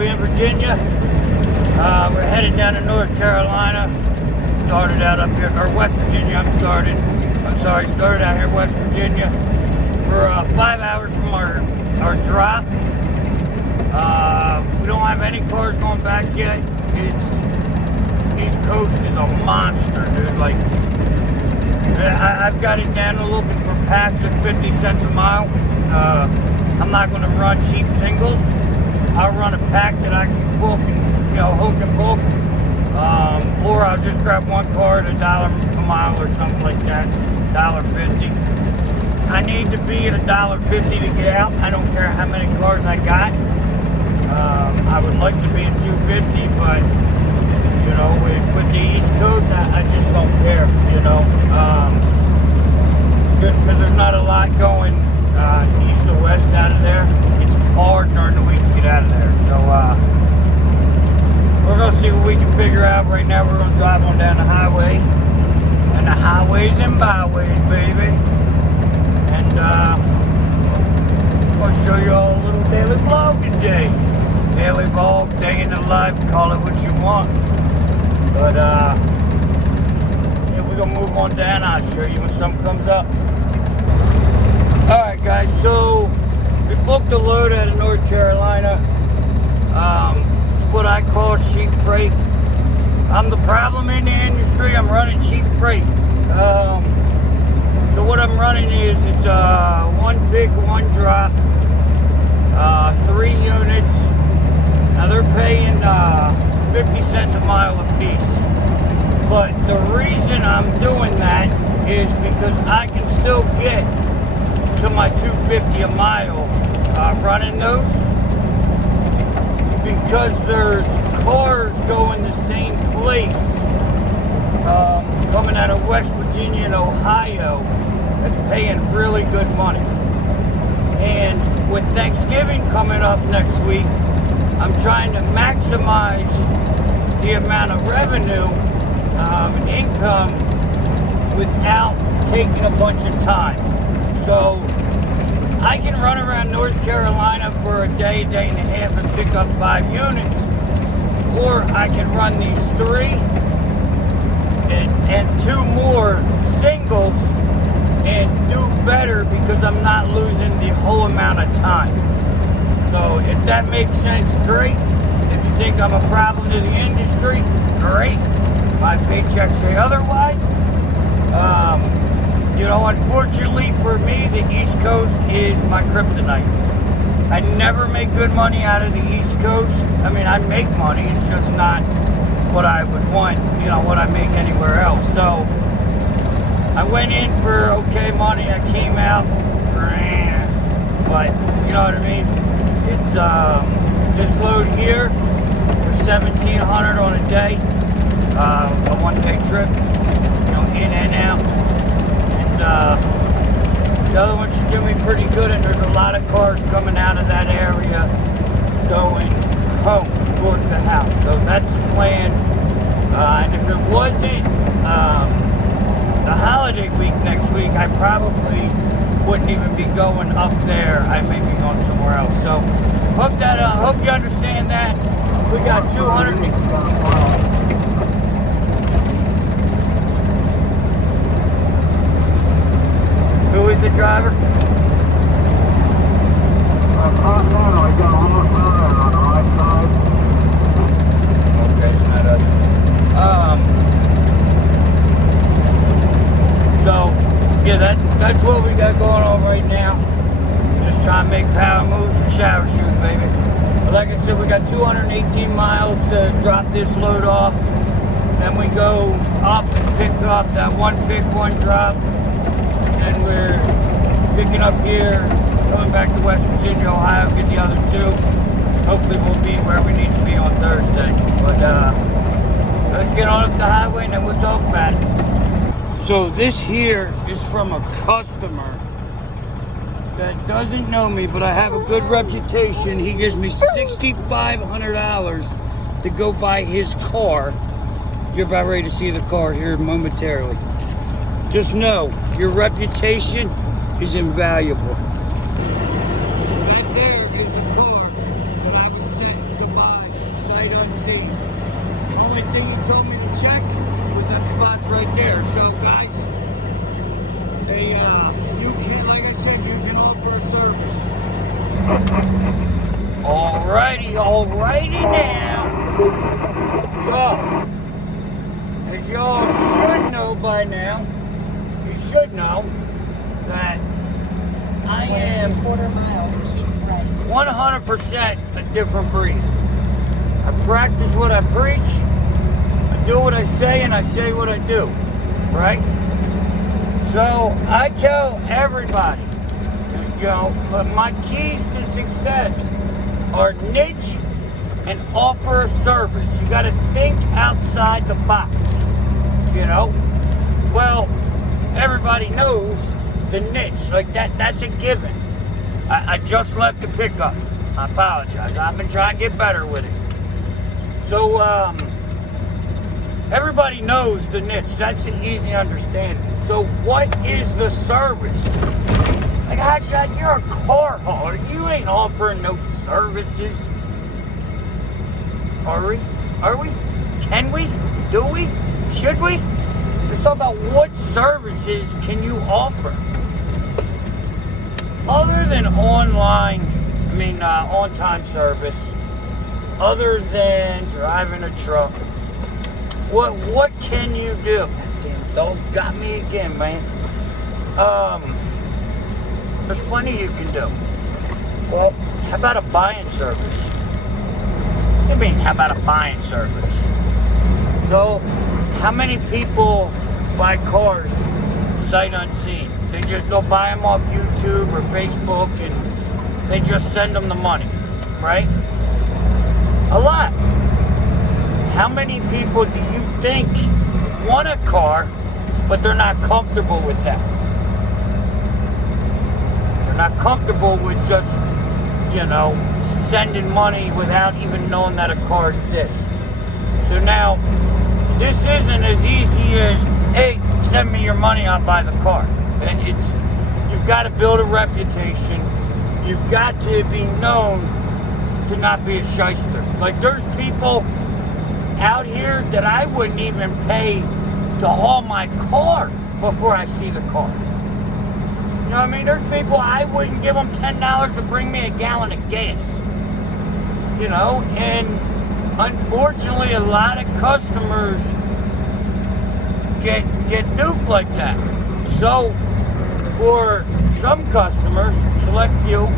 We in Virginia. We're headed down to North Carolina. Started out up here, or West Virginia. Started out here in West Virginia. We're 5 hours from our drop. We don't have any cars going back yet. East Coast is a monster, dude. Like, I've got it down to looking for packs at 50 cents a mile. I'm not going to run cheap singles. I'll run a pack that I can book and, hook and book. Or I'll just grab one car at $1 a mile or something like that, $1.50. I need to be at $1.50 to get out. I don't care how many cars I got. I would like to be at $2.50, but with the East Coast, I just don't care. Good, because there's not a lot going east or west out of there. It's hard during the week to get out of there. So we're gonna see what we can figure out. Right now, we're gonna drive on down the highway, and the highways and byways, baby. And I'll show you all a little daily vlog today. Daily vlog, day in the life, call it what you want. But yeah, we're gonna move on down. I'll show you when something comes up. Alright guys, so we booked a load out of North Carolina. It's what I call cheap freight. I'm the problem in the industry. I'm running cheap freight. So what I'm running is it's one pick, one drop, 3 units. Now they're paying 50 cents a mile a piece. But the reason I'm doing that is because I can still get to my $2.50 a mile running those, because there's cars going the same place coming out of West Virginia and Ohio that's paying really good money. And with Thanksgiving coming up next week, I'm trying to maximize the amount of revenue and income without taking a bunch of time. So I can run around North Carolina for a day and a half and pick up 5 units, or I can run these 3 and 2 more singles and do better, because I'm not losing the whole amount of time. So if that makes sense, great. If you think I'm a problem to the industry, great. My paychecks say otherwise. Unfortunately for me, the East Coast is my kryptonite. I never make good money out of the East Coast. I mean, I make money, it's just not what I would want, what I make anywhere else. So I went in for okay money, I came out for but you know what I mean? It's this load here for $1,700 on a day, a one-day trip, in and out. The other one should do me pretty good, and there's a lot of cars coming out of that area going home towards the house. So that's the plan. And if it wasn't the holiday week next week, I probably wouldn't even be going up there. I may be going somewhere else. So hope you understand that. We got 200. Who is the driver? Okay, it's not us. So, yeah, that's what we got going on right now. Just trying to make power moves and shower shoes, baby. But like I said, we got 218 miles to drop this load off. Then we go up and pick up that one pick, one drop. And we're picking up here, coming back to West Virginia, Ohio, get the other 2. Hopefully we'll be where we need to be on Thursday. But let's get on up the highway and then we'll talk about it. So this here is from a customer that doesn't know me, but I have a good reputation. He gives me $6,500 to go buy his car. You're about ready to see the car here momentarily. Just know, your reputation is invaluable. Right there is a car that I was sent to buy. right there. So guys, you can, like I said, you can offer a service. Alrighty now. So, as y'all should know by now, you should know that I am quarter miles, keep right. 100% a different breed. I practice what I preach, I do what I say, and I say what I do, right? So I tell everybody, you know, my keys to success are niche and offer a service. You got to think outside the box, you know? Well, everybody knows the niche, like that's a given. I just left the pickup. I apologize. I've been trying to get better with it. So, everybody knows the niche. That's an easy understanding. So, what is the service? Like, Hotshot, you're a car hauler. You ain't offering no services. Are we? Are we? Can we? Do we? Should we? Let's talk about what services can you offer? Other than on-time service, other than driving a truck, what can you do? Damn dog got me again, man. There's plenty you can do. Well, how about a buying service? What do you mean, how about a buying service? So, how many people buy cars sight unseen? They just go buy them off YouTube or Facebook and they just send them the money, right? A lot. How many people do you think want a car, but they're not comfortable with that? They're not comfortable with just, you know, sending money without even knowing that a car exists. So now, this isn't as easy as, hey, send me your money, I'll buy the car. And you've got to build a reputation. You've got to be known to not be a shyster. Like, there's people out here that I wouldn't even pay to haul my car before I see the car. You know what I mean? There's people I wouldn't give them $10 to bring me a gallon of gas. You know, and unfortunately, a lot of customers get duped like that. So, for some customers, select few,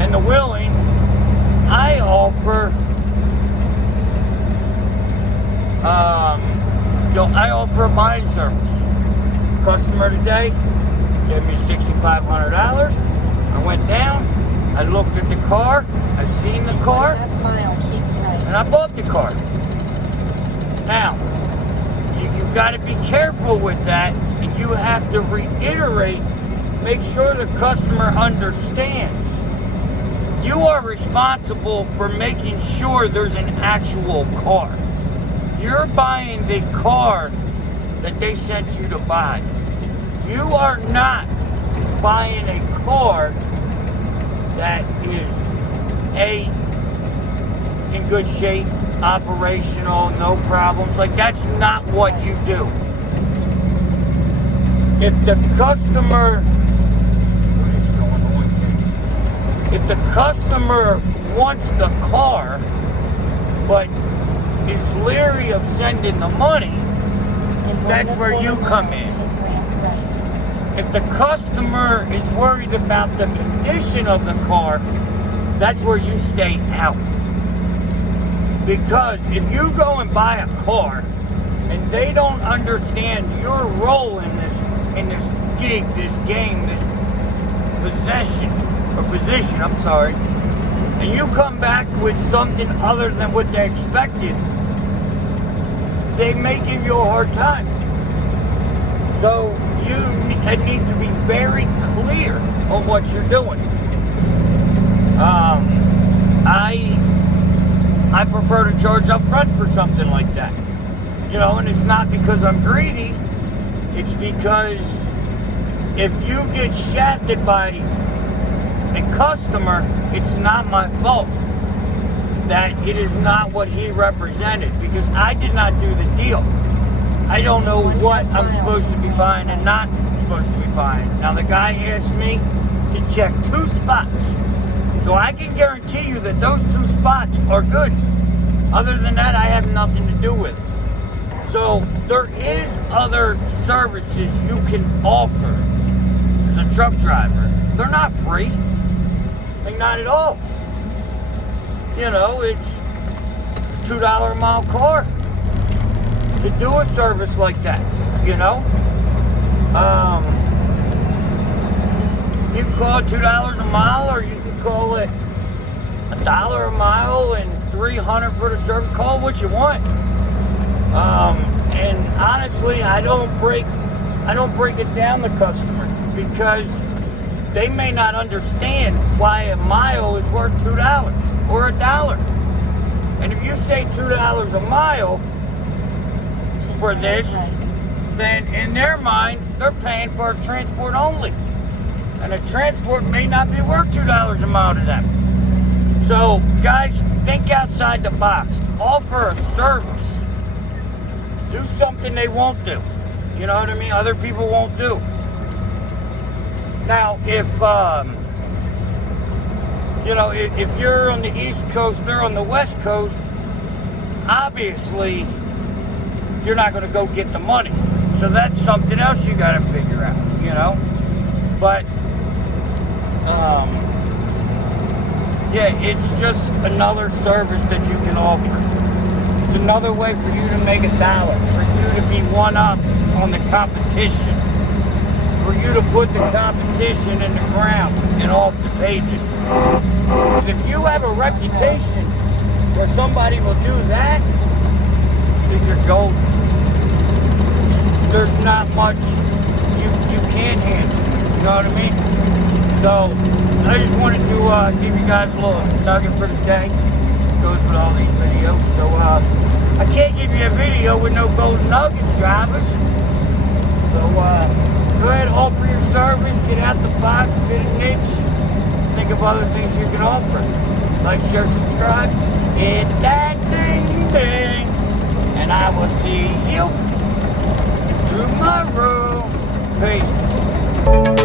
and the willing, I offer a buying service. Customer today gave me $6,500. I went down, I looked at the car, I seen the car, and I bought the car. Now, you've got to be careful with that, and you have to reiterate, make sure the customer understands. You are responsible for making sure there's an actual car. You're buying the car that they sent you to buy. You are not buying a car that is in good shape, operational, no problems. Like, that's not what you do. If the customer wants the car, but is leery of sending the money, that's where you come in. If the customer is worried about the condition of the car, that's where you stay out. Because if you go and buy a car and they don't understand your role in this gig, this game, this position, and you come back with something other than what they expected, they may give you a hard time. So you need to be very clear on what you're doing. I prefer to charge up front for something like that. You know, and it's not because I'm greedy, it's because if you get shafted by a customer, it's not my fault that it is not what he represented, because I did not do the deal. I don't know what I'm supposed to be buying and not supposed to be buying. Now the guy asked me to check 2 spots. So I can guarantee you that those 2 spots are good. Other than that, I have nothing to do with it. So there is other services you can offer as a truck driver. They're not free. Like, not at all. You know, it's a $2 a mile car to do a service like that, you know? You can call it $2 a mile, or you can call it $1 a mile and $300 for the service. Call it what you want. And honestly, I don't break it down to customers, because they may not understand why a mile is worth $2 or $1. And if you say $2 a mile for this, then in their mind, they're paying for a transport only. And a transport may not be worth $2 a mile to them. So, guys, think outside the box. Offer a service. Do something they won't do. You know what I mean? Other people won't do. Now, if you know, if you're on the East Coast, they're on the West Coast, obviously, you're not going to go get the money. So that's something else you got to figure out, you know? But, yeah, it's just another service that you can offer. It's another way for you to make $1, for you to be one up on the competition, for you to put the competition in the ground and off the pages. Because if you have a reputation where somebody will do that, then you're golden. There's not much you can't handle. You know what I mean? So I just wanted to give you guys a little nugget for the day. It goes with all these videos. So I can't give you a video with no golden nuggets, drivers. So go ahead, offer your service, get out the box, get a niche. Think of other things you can offer. Like, share, subscribe, hit that ding ding, and I will see you tomorrow. Peace.